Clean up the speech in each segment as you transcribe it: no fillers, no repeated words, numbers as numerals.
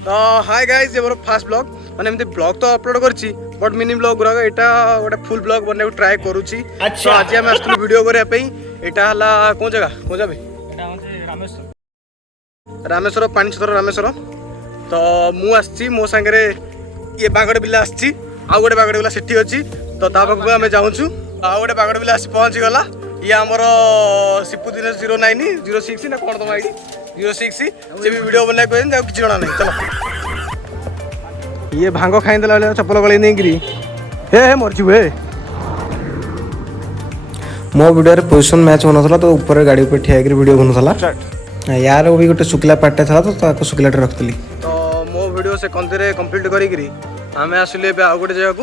तो hi guys ये मोर fast blog माने एमती ब्लॉग तो अपलोड करछि बट मिनी ब्लॉग गुरा एटा गोटे फुल ब्लॉग बनने को ट्राई करूछि। अच्छा तो आज हम आस्तु वीडियो करे पई एटा हला कोन जगह कोन जाबे एटा होचे रामेश्वर पानी छतर रामेश्वर। तो मु आछि मो संगे ये बागड़ बिल्ला आछि आ गोटे बागड़ बिल्ला सेठी अछि तो ता पाखु हमें जाउछु आ गोटे बागड़ बिल्ला आसी पहुंच गला। ये हमर सिपुदिन 09 06 ना कोन तम आईडी 06 से भी वीडियो बना को जाऊ किछ जणा नहीं। चलो ये भांग खाई देला चप्पल गले नहीं गिरी हे मरजू हे मो वीडियो रे पोजीशन मैच होनथला तो ऊपर गाड़ी पे ठिया के वीडियो बनथला यार वो भी गोटे शुक्ला पार्टे था तो ताको शुक्लाटे रखतली। तो मो वीडियो से कंते कंप्लीट करी गिरी हमें आसले बे आ गोटे जगह को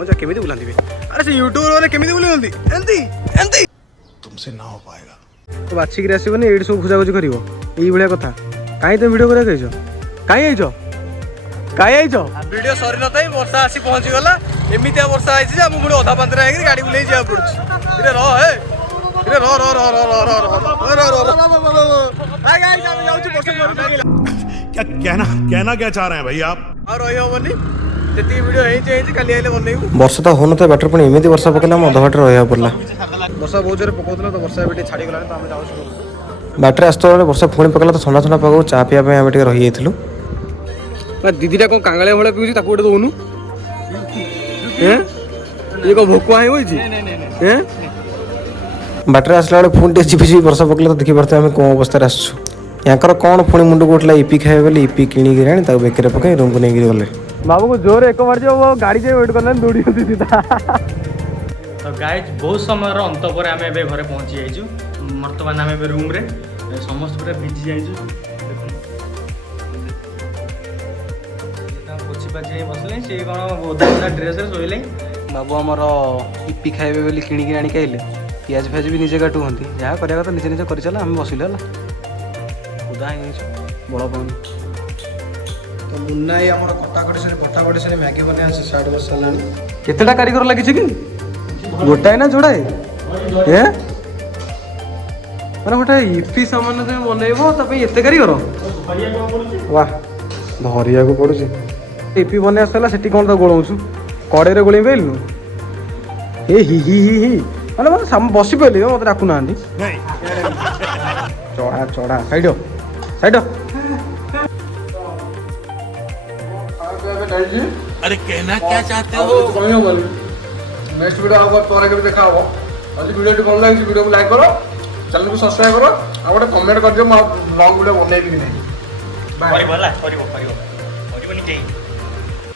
मजा केमिति बुलांदी अरे से यूट्यूबर वाले केमिति बुलांदी एंती एंती तुमसे ना हो पाएगा तो बाछी गिरी आसीबनी एडी सब खुजा खुजी करिवो एई भलिया कथा काई तो वीडियो करे कहिजो काई आइजो वीडियो सरी नथाई वर्षा आसी पहुंची गला एमितिया वर्षा आइछि जे हम गुडे अधा पंतरा हेकि गाड़ी बुलै जा पड़छ रे रह हे रे रह हाय गाइस हम जाउछु वर्षा कहना क्या चाह रहे हैं भाई आप और रहियो बनी जति वीडियो हेइ काली आइले बनेइबु वर्षा तो होन तो बैटर पण एमिति वर्षा पकेला म अधा बाटे रहया पड़ला वर्षा बहुत जोरे पकोतला तो वर्षा बेटे छाडी गलानी तो हम जाउछु बैटरी आस्तो वर्षा पुणी पकेला तो ठंडा ठंडा पकाऊ चा पिया पे हम टिके रहि जाइथिलु दीदीटा कौन कांगालिया भले पीउछि ताको गोटे दउनु हैं ये को भोकुआ है होई छी हैं बैटरी आसला बेले फोन टे जिपि वर्षा पकेला तो देखि परते हम कोन अवस्था रे आसछु याकर कोन पुणी मुंड कोटला ईपी खाए बेले ईपी किनी गिराणी ताको बेकरे पके रूम को नै गिर गले बाबू को जोर एक बार जो वो गाड़ी जे वेट करले दौड़ी होती सीधा। तो गाइज बहुत समय अंत पर आम ए घरे पहुँची जाइछु वर्तमान आम ए रूम रे समस्त पूरा भिजी जाइछु पोछी पाछी बसले से कौन ओदा ओदा ड्रेस रे सोइले बाबू हमर ईपी खाइबे बोली किनी कि आनी खाइले पियाज फेज भी निजे काटू हंती जहाँ करिया କଥା निजे निजे करि चला हम बसिले हला ओदा हे बड़ पानी तो मुन्ना ये हमर कटाकटी से मैगी बने आसे स्टार्ट कर सलानी केतेटा कारीगर लागि छी कि गोटाए ना जोड़ाए ए माने गोटा ईपी सामान से बनेइबो त पे एते कारीगर वाह धरिया को पड़ुची ईपी बने आसला सेठी कोन त गोळौछु कड़े रे गोळी बेलनु ए ही माने मत बसी पइले मत डाकु नांदी चढ़ा साइडो अरे कहना क्या चाहते हो नेक्स्ट वीडियो आगे तोरा के देखा हो आज वीडियो टी भल लागिस वीडियो को लाइक करो चैनल को सब्सक्राइब करो आ गोटे कमेंट कर दियो म लॉन्ग वीडियो बनै कि नहीं बाय परिबो ला परिबो नहीं